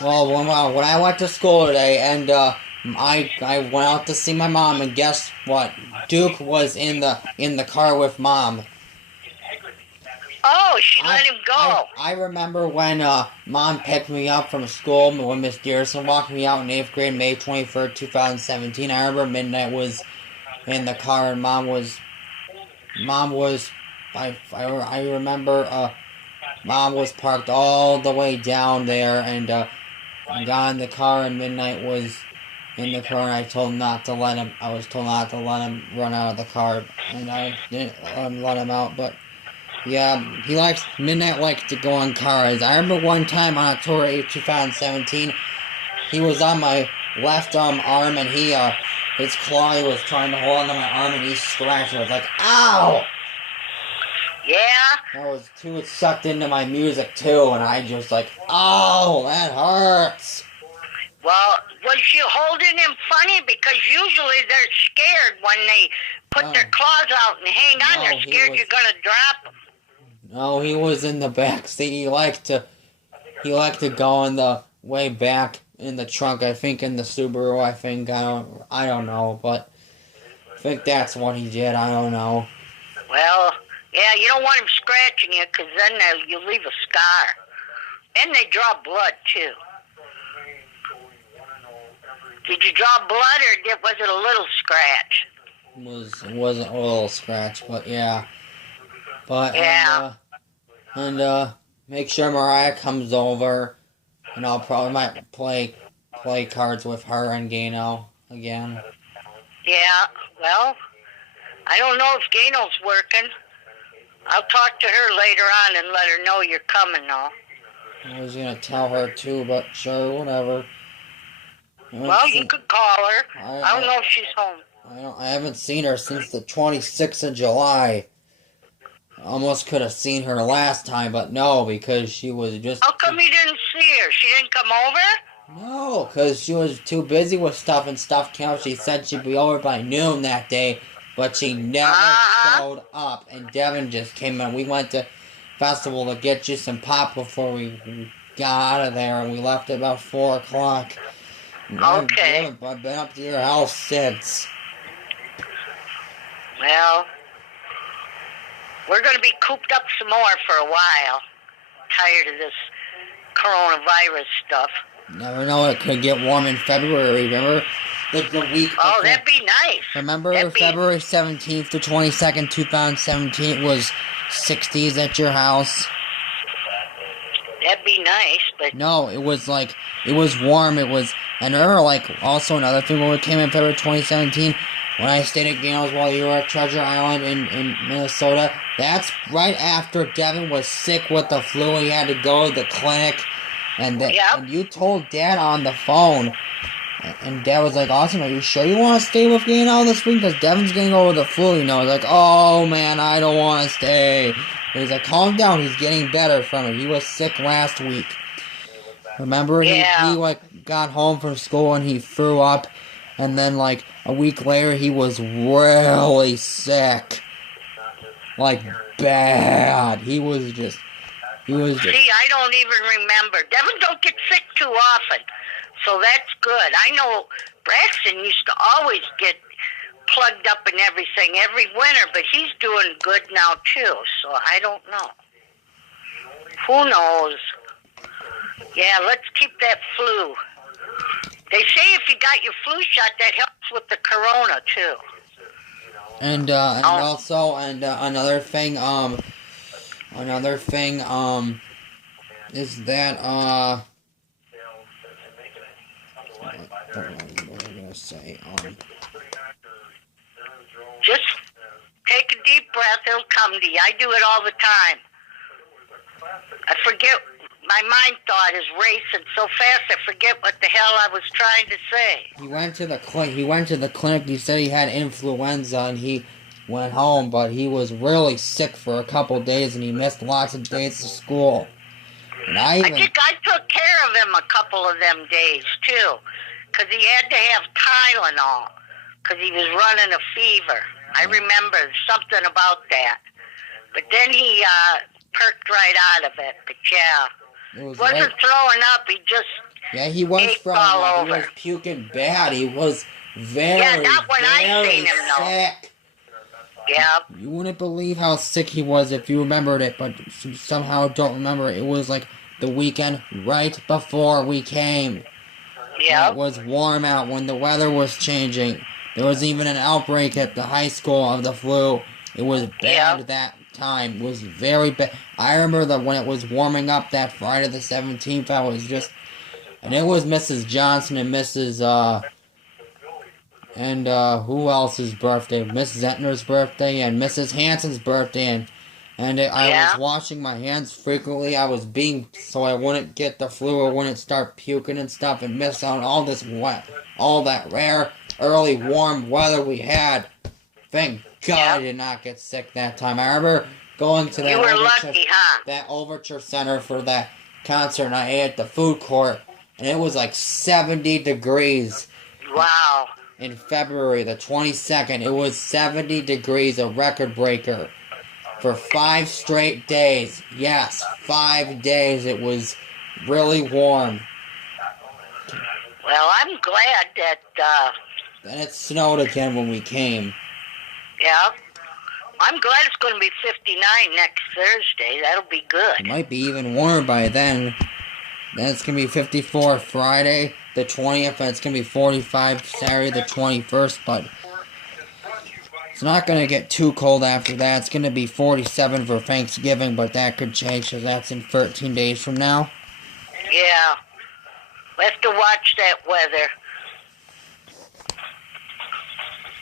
Well, when I went to school today, and I went out to see my mom, and guess what? Duke was in the car with mom. Oh, she I let him I go. I remember when mom picked me up from school when Miss Dearson walked me out in eighth grade, May 21st, 2017. I remember midnight was in the car, and mom was I remember mom was parked all the way down there, and I got in the car, and midnight was in the car, and I told not to let him. I was told not to let him run out of the car, and I didn't let him out. But yeah, he likes midnight likes to go on cars. I remember one time on October 8th, 2017, he was on my left arm, and his claw he was trying to hold onto my arm, and he scratched. I was like, ow! Yeah. That was too sucked into my music too, and I just like, oh, that hurts. Well, was you holding him funny? Because usually they're scared when they put No, their claws out and hang on. They're no, scared you're gonna drop them. no, he was in the back seat. He liked to go in the way back in the trunk. I think in the Subaru. I don't know, but I think that's what he did. I don't know. Well, yeah, you don't want him scratching you because then you leave a scar. And they draw blood too. Did you draw blood or was it a little scratch? It wasn't a little scratch, but yeah. But Yeah. make sure Mariah comes over, and I'll probably might play cards with her and Gano again. Yeah. Well, I don't know if Gano's working. I'll talk to her later on and let her know you're coming though. I was gonna tell her too, but sure, whatever. I haven't Well, you seen could call her. I I don't I know if she's home. I haven't seen her since the 26th of July. I almost could have seen her last time, but no, because she was just How come you didn't see her? She didn't come over? no, because she was too busy with stuff and stuff came. She said she'd be over by noon that day, but she never Uh-huh. showed up. And Devin just came in. We went to festival to get you some pop before we got out of there, and we left at about 4 o'clock. And Okay. I've been up to your house since. Well, we're going to be cooped up some more for a while. Tired of this coronavirus stuff. Never know, it could get warm in February. Remember the week Oh, before? that'd be nice. Remember That'd be February 17th to 22nd, 2017? It was 60s at your house. that'd be nice, but No, it was warm. And remember, also another thing when we came in February 2017, when I stayed at Gales while you were at Treasure Island in Minnesota. That's right after Devin was sick with the flu and he had to go to the clinic. yep. And you told Dad on the phone, and Dad was like, "Awesome, are you sure you want to stay with Gano this week? Because Devin's getting over the flu, you know." I was like, "Oh man, I don't want to stay." He's like, "Calm down. He's getting better from it. He was sick last week. Remember, he Yeah. got home from school and he threw up, and then a week later he was really sick, like bad. He was just See, I don't even remember. Devin don't get sick too often, so that's good. I know Braxton used to always get plugged up and everything every winter, but he's doing good now too, so I don't know. Who knows? Yeah, let's keep that flu. They say if you got your flu shot, that helps with the corona too. and Oh, also another thing is that what was I gonna say just take a deep breath. It'll come to you. I do it all the time. I forget. My mind thought is racing so fast I forget what the hell I was trying to say. He went to the clinic. He said he had influenza and he went home, but he was really sick for a couple days and he missed lots of days of school. And I I even think I took care of him a couple of them days too, because he had to have Tylenol because he was running a fever. I remember something about that. But then he perked right out of it. But yeah, it was wasn't right throwing up. He just Yeah, he was Ached throwing all up. He over. was puking bad. He was very, Yeah, not when I very seen him, though. sick. Yeah. You wouldn't believe how sick he was if you remembered it, but you somehow don't remember it. It was like the weekend right before we came. When it Yeah. was warm out, when the weather was changing. There was even an outbreak at the high school of the flu. It was Yeah. bad that time. It was very bad. I remember that when it was warming up that Friday the 17th, I was just... And it was Mrs. Johnson and who else's birthday? Mrs. Etner's birthday and Mrs. Hanson's birthday, and I was Yeah. washing my hands frequently. I was being so I wouldn't get the flu or wouldn't start puking and stuff and miss out on all this wet, all that rare early warm weather we had. Thank God Yeah. I did not get sick that time. I remember going to You were lucky, huh? that Overture Center for that concert, and I ate at the food court, and it was like 70 degrees. Wow. In February the 22nd, it was 70 degrees, a record breaker. For 5 straight days. Yes, 5 days. It was really warm. Well, I'm glad that, Then it snowed again when we came. yeah. I'm glad it's going to be 59 next Thursday. That'll be good. It might be even warmer by then. Then it's going to be 54 Friday the 20th, and it's going to be 45 Saturday the 21st, but it's not going to get too cold after that. It's going to be 47 for Thanksgiving, but that could change because that's in 13 days from now. Yeah. We have to watch that weather.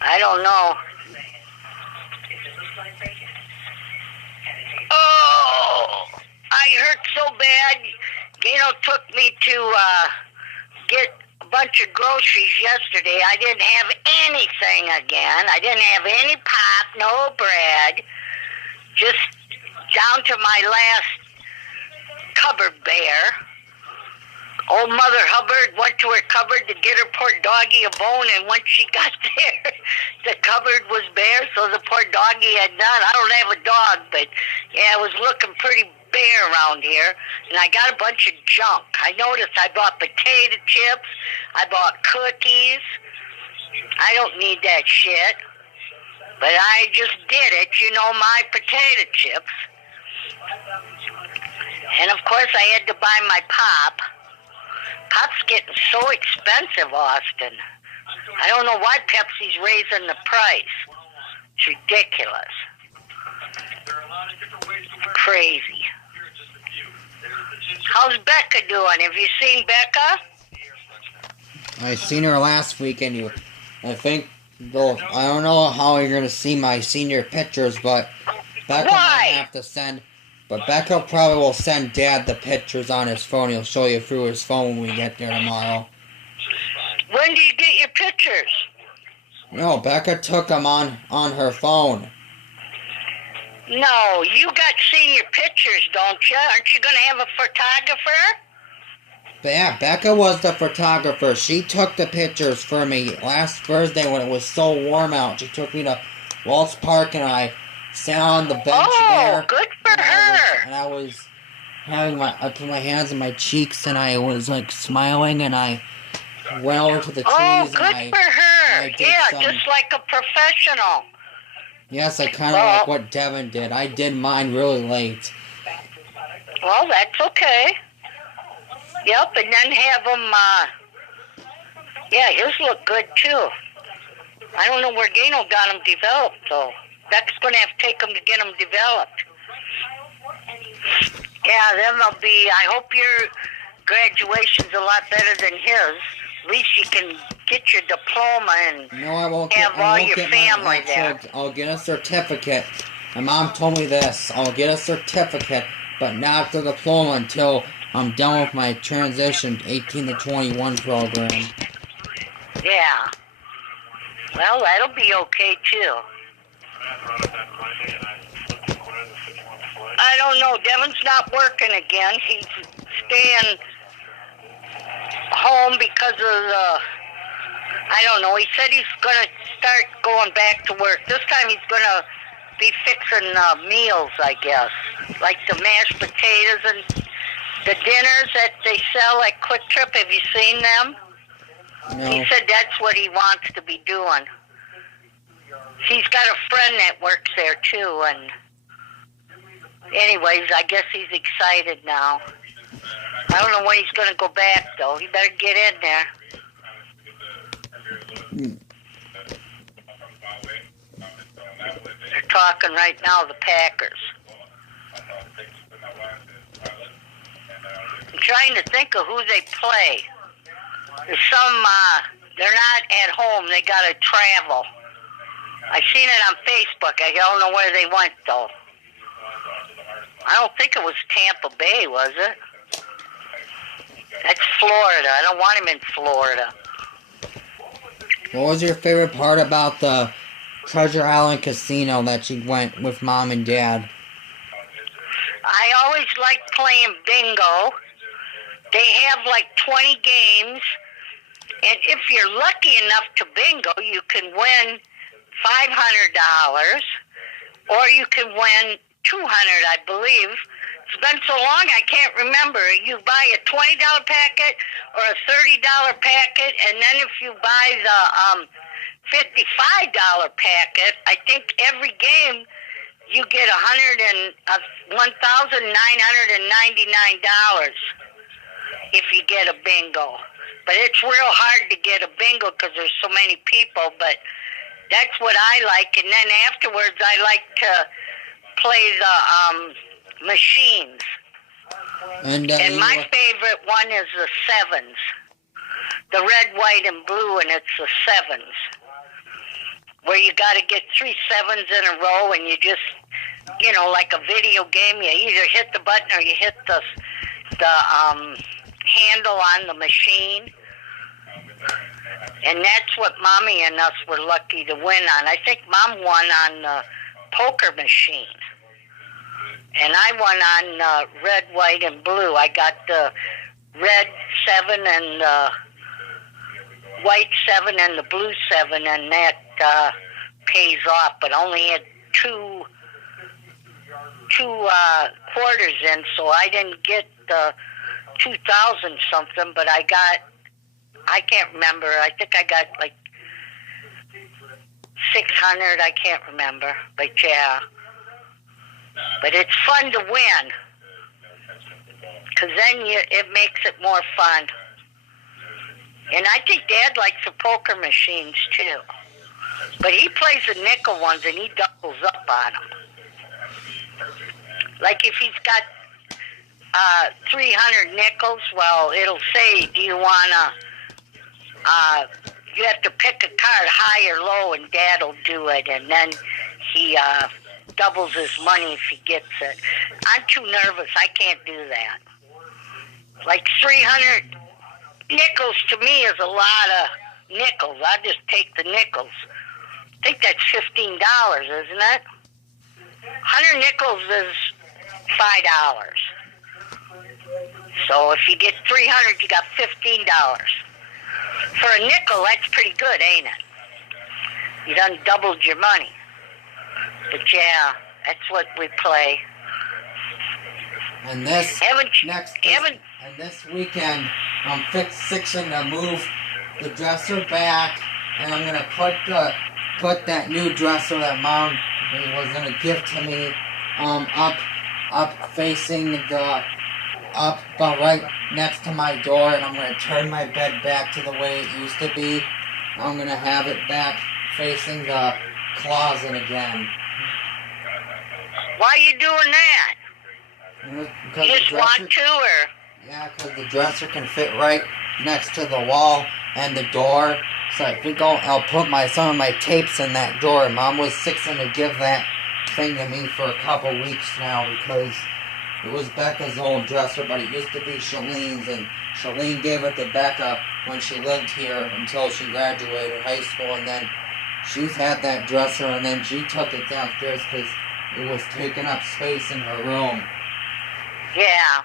I don't know. Oh, I hurt so bad. Gino took me to get a bunch of groceries yesterday. I didn't have anything again. I didn't have any pop, no bread. Just down to my last cupboard bare. Old Mother Hubbard went to her cupboard to get her poor doggy a bone, and once she got there, the cupboard was bare, so the poor doggy had none. I don't have a dog, but yeah, it was looking pretty bare around here, and I got a bunch of junk. I noticed I bought potato chips, I bought cookies. I don't need that shit, but I just did it, my potato chips. And of course I had to buy my pop. Pop's getting so expensive, Austin. I don't know why Pepsi's raising the price. It's ridiculous. Crazy. How's Becca doing? Have you seen Becca? I seen her last week, and I think, though, I don't know how you're going to see my senior pictures, but Becca might have to send... But Becca probably will send Dad the pictures on his phone. He'll show you through his phone when we get there tomorrow. When do you get your pictures? No, Becca took them on her phone. No, you got senior pictures, don't you? Aren't you going to have a photographer? Yeah, Becca was the photographer. She took the pictures for me last Thursday when it was so warm out. She took me to Waltz Park, and I sat on the bench there. Oh, good for her. I was I put my hands in my cheeks, and I was like smiling, and I went over to the trees. Oh, good and for her. Yeah, some, just like a professional. Yes, I kind of like what Devin did. I did mine really late. Well, that's okay. Yep, and then have them, yeah, his look good too. I don't know where Gino got them developed, though. That's going to have to take them to get them developed. Yeah, then they'll be, I hope your graduation's a lot better than his. At least you can get your diploma and I won't have all your family there. I'll get a certificate. My mom told me this. I'll get a certificate, but not the diploma until I'm done with my transition 18 to 21 program. Yeah. Well, that'll be okay, too. I don't know. Devin's not working again. He's staying home because of the... I don't know. He said he's going to start going back to work. This time he's going to be fixing meals, I guess. Like the mashed potatoes and The dinners that they sell at Quick Trip, have you seen them? No. He said that's what he wants to be doing. He's got a friend that works there too, and anyways, I guess he's excited now. I don't know when he's going to go back, though. He better get in there. They're talking right now, the Packers. I'm trying to think of who they play. There's some, they're not at home. They got to travel. I seen it on Facebook. I don't know where they went, though. I don't think it was Tampa Bay, was it? That's Florida. I don't want him in Florida. What was your favorite part about the Treasure Island Casino that you went with Mom and Dad? I always liked playing bingo. They have like 20 games. And if you're lucky enough to bingo, you can win $500. Or you can win $200, I believe. It's been so long I can't remember. You buy a $20 packet or a $30 packet, and then if you buy the $55 packet, I think every game you get $1,999 if you get a bingo. But it's real hard to get a bingo because there's so many people, but that's what I like. And then afterwards I like to play the machines. And my favorite one is the sevens. The red, white, and blue, and it's the sevens. Where you got to get 3 sevens in a row, and you just, like a video game, you either hit the button or you hit the handle on the machine. And that's what Mommy and us were lucky to win on. I think Mom won on the poker machine. And I won on red, white, and blue. I got the red 7 and the white 7 and the blue 7, and that pays off. But only had two quarters in, so I didn't get the 2,000 something. But I can't remember. I think I got like 600. I can't remember. But yeah. But it's fun to win, because then it makes it more fun. And I think Dad likes the poker machines too. But he plays the nickel ones and he doubles up on them. Like if he's got 300 nickels, well, it'll say, do you want to, you have to pick a card high or low, and Dad will do it. And then he doubles his money if he gets it. I'm too nervous. I can't do that. Like 300 nickels to me is a lot of nickels. I just take the nickels. I think that's $15, isn't it? 100 nickels is $5. So if you get 300, you got $15. For a nickel, that's pretty good, ain't it? You done doubled your money. But yeah, that's what we play. And this weekend, I'm fixing to move the dresser back, and I'm gonna put that new dresser that Mom was gonna give to me, up facing right next to my door, and I'm gonna turn my bed back to the way it used to be. I'm gonna have it back facing the closet again. Why are you doing that? Because you just want to, or? Yeah, because the dresser can fit right next to the wall and the door. So I think I'll put some of my tapes in that door. Mom was fixing to give that thing to me for a couple weeks now, because it was Becca's old dresser, but it used to be Shalene's, and Shalene gave it to Becca when she lived here until she graduated high school, and then she's had that dresser, and then she took it downstairs because it was taking up space in her room. Yeah.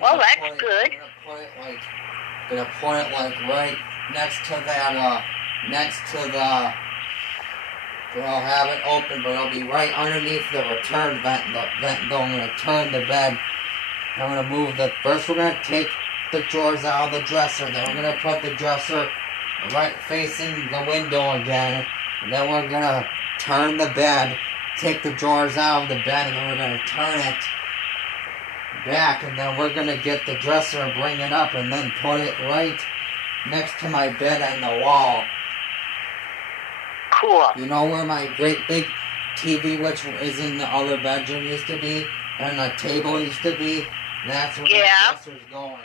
Well, that's good. I'm gonna put it like right next to that, I'll have it open, but it'll be right underneath the return vent, though. I'm gonna turn the bed I'm gonna move the. First, we're gonna take the drawers out of the dresser. Then we're gonna put the dresser right facing the window again. And then we're gonna turn the bed, take the drawers out of the bed, and then we're gonna turn it back. And then we're gonna get the dresser and bring it up, and then put it right next to my bed and the wall. Cool. You know where my great big TV, which is in the other bedroom, used to be, and the table used to be? That's where the dresser's going.